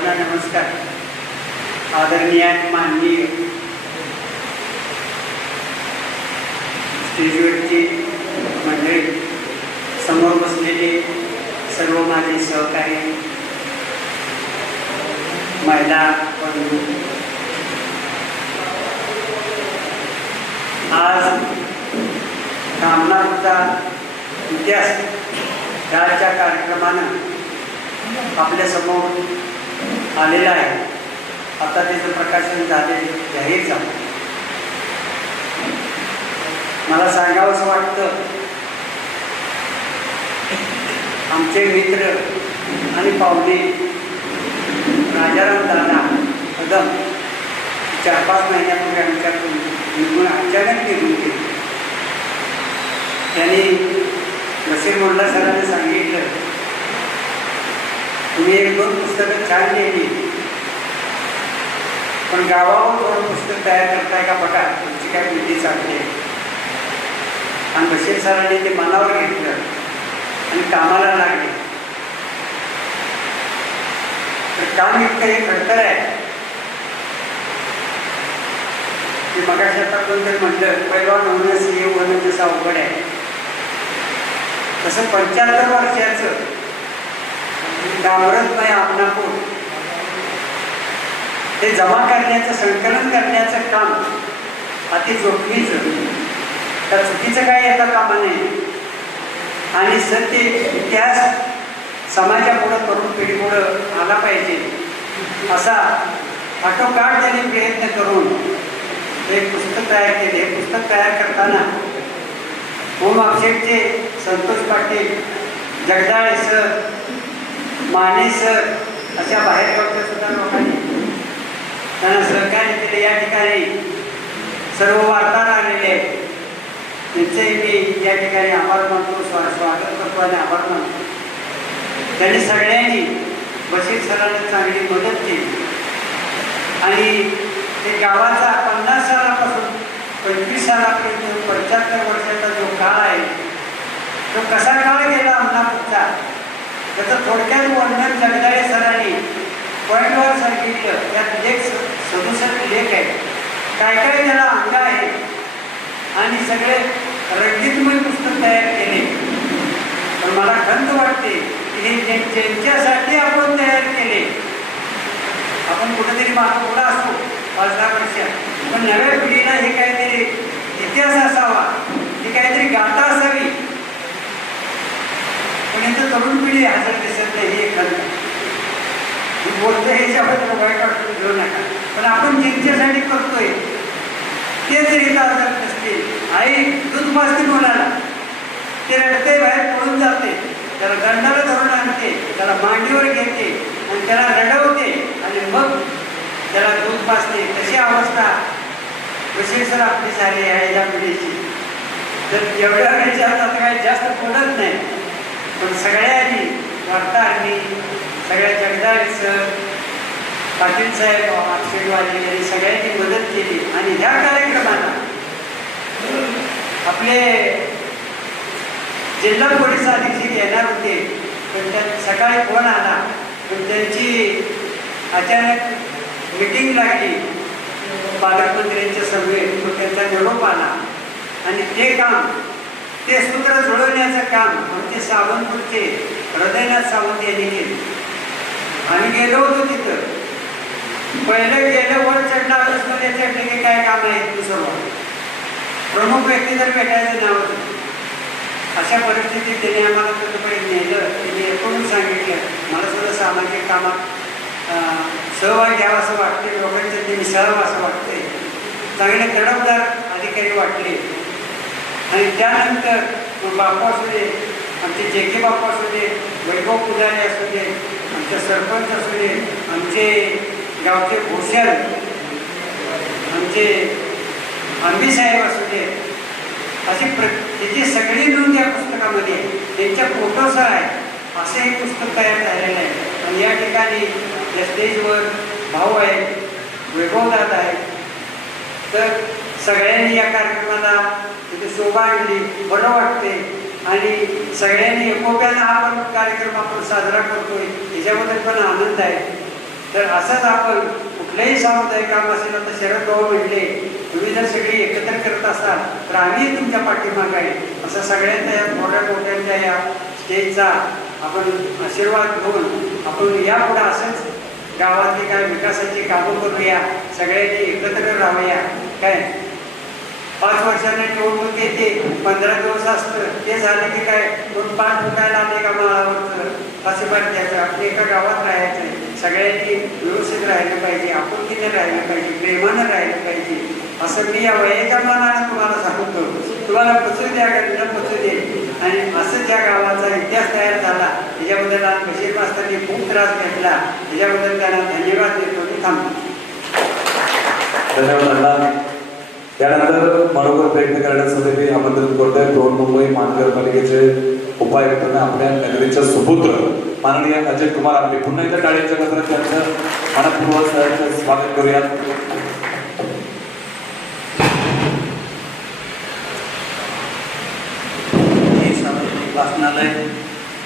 सर्वांना नमस्कार आदरणीय माननीय स्टेजवरची मंडळी समोर बसलेले सर्व माझे सहकारी महिला बंधू आज कामनाचा इतिहास ह्याच्या कार्यक्रमानं आपल्यासमोर आलेला आहे. आता त्याचं प्रकाशन झाले जाहीर झालं. मला सांगावंसं वाटतं आमचे मित्र आणि पाहुणे राजाराम दादा कदम चार पाच महिन्यापूर्वी आमच्याकडून निघून अचानक निघून गेले त्यांनी नसीर मोल्ला सरांनी सांगितलं तुम्ही एक दोन पुस्तकं छान लिहिली. पण गावावर दोन पुस्तक तयार करताय का बघा तुमची काय बुद्धी चालते. आणि बशीर सरांनी ते मनावर घेतलं आणि कामाला लागले. तर काम इतकं हे खडतर आहे. ते मगाशी आता कोणतरी म्हटलं पैलवान होणं सी होणं जसं अवघड आहे. तसं पंच्याहत्तर वर्षाचं घाबरत नाही आपणापूर ते जमा करण्याचं संकलन करण्याचं काम अति जोखमीचं. तर चुकीचं काय येता कामा नये आणि सत्य इतिहास समाजापुढं तरुण पिढीपुढं आला पाहिजे असा आटोकाट त्यांनी प्रयत्न करून हे पुस्तक तयार केले. हे पुस्तक तयार करताना ओम अभिषेकचे संतोष पाटील जगदाळे सर माने सर अशा बाहेर पडतात सुद्धा लोकांनी त्यांना सहकार्य केले या ठिकाणी सर्व वार्ताहर आलेले आहेत. त्यांचेही मी या ठिकाणी आभार मानतो स्वा स्वागत करतो आणि आभार मानतो. त्यांनी सगळ्यांनी बशीर सरांना चांगली मदत केली. आणि ते गावाचा पन्नास सालापासून पंचवीस सालापर्यंत पंच्याहत्तर वर्षाचा जो काळ आहे तो कसा काळ गेला अमनापूरचा त्याचं थोडक्यात वर्णन जगदाळे सरांनी पॉईंटवर सांगितलं. त्यात लेख सदुसष्ट लेख आहे काय काय त्याला अंग आहे? आणि सगळे रणजितमय पुस्तक तयार केले. पण मला खंत वाटते की हे ज्यांच्यासाठी आपण तयार केले. आपण कुठेतरी मागं पुढं असतो. पाच दहा वर्षात. पण नव्या पिढीला हे काहीतरी इतिहास असावा ही काहीतरी गाथा असावी पण इथं तरुण पिढी हजर दिसत हे मी बोलतो ह्याच्याबद्दल वाईट वाटून घेऊ नका. पण आपण ज्यांच्यासाठी करतोय ते जर हिला हजर नसतील आई दूध पाजते मुलाला ते रडते बाहेर पळून जाते. त्याला दंडाला धरून आणते त्याला मांडीवर घेते आणि त्याला रडवते आणि मग त्याला दूध पाजते तशी अवस्था? कशी सर आपली झाली आहे या पिढीची? तर एवढ्या वेळेच्या आता काही जास्त पडत नाही. पण सगळ्यांनी डॉक्टरांनी सगळ्या जगदाळे सर पाटील साहेब अक्षयवाले यांनी सगळ्यांनी मदत केली. आणि ह्या कार्यक्रमाला आपले जिल्हा पोलीस अधीक्षक येणार होते पण त्या सकाळी फोन आला पण त्यांची अचानक मिटिंग लागली. पालकमंत्र्यांच्या सभेत मग त्यांचा निरोप आला. आणि ते काम ते सूत्र जुळवण्याचं काम आमचे सावंतपूरचे हृदयनाथ सावंत यांनी केले. आम्ही गेलो होतो तिथं. पहिलं गेलं वर चढला मध्ये चढले की काय काम आहे दुसरं प्रमुख व्यक्ती जर भेटायचं नाव होतं. अशा परिस्थितीत त्याने आम्हाला कुठेपर्यंत नेलं. त्यांनी एकूण सांगितलं. मला सुद्धा सामाजिक कामात सहभाग घ्यावा असं वाटते लोकांच्या ते मिसळावं असं वाटते चांगले तडफदार अधिकारी वाटले. आणि त्यानंतर मग बापू असू दे आमचे जे के बापू असू दे वैभव पुजारी असू दे आमचे सरपंच असू दे आमचे गावचे भूषण आमचे आंबी साहेब असू दे अशी प्र त्याची सगळी नोंद या पुस्तकामध्ये त्यांच्या फोटोसह आहे. असं हे पुस्तक तयार झालेलं आहे. आणि या ठिकाणी या स्टेजवर भाऊ आहेत वैभवदादा आहेत तर सगळ्यांनी या कार्यक्रमाला तिथे शोभा आणली बरं वाटते. आणि सगळ्यांनी एकोप्यानं हा पण कार्यक्रम आपण साजरा करतोय याच्याबद्दल पण आनंद आहे. तर असंच आपण कुठलंही सामुदायिक काम असेल तर शरद भाऊ म्हणले तुम्ही जर सगळी एकत्र करत असाल तर आम्ही तुमच्या पाठीमाग आहे. असं सगळ्यांच्या या मोठ्या मोठ्यांच्या या स्टेजचा आपण आशीर्वाद घेऊन आपण यापुढे असंच गावातली काय विकासाची कामं करूया सगळ्यांनी एकत्र राहूया काय? पाच वर्षाने निवडणूक येते पंधरा दिवस असतं. ते झालं की काय? दोन पाच रुपयाला आले का मला असं पण त्याचं आपल्या एका गावात राहायचं. सगळ्यांनी व्यवस्थित राहिलं पाहिजे आपुलकीने राहिलं पाहिजे प्रेमानं राहिलं पाहिजे. असं मी या वयाच्या मानानं तुम्हाला सांगतो. तुम्हाला पचू द्या का न पचू दे? आणि असं ज्या गावाचा इतिहास तयार झाला. त्याच्याबद्दल आज बशीर मास्तरनी खूप त्रास घेतला. त्याच्याबद्दल त्यांना धन्यवाद देतो. मी थांबतो. धन्यवाद त्यानंतर मनोगर प्रयत्न करण्यासाठी मी आमंत्रित करतोय. बृहन्मुंबई महानगरपालिकेचे उपायुक्त आपल्या नगरीच्या सुपुत्र माननीय अजय कुमार आंबे पुन्हा एकदा टाळ्यांच्या गजरात त्यांचं मनपूर्वक सहर्ष स्वागत करूया. वाचनालय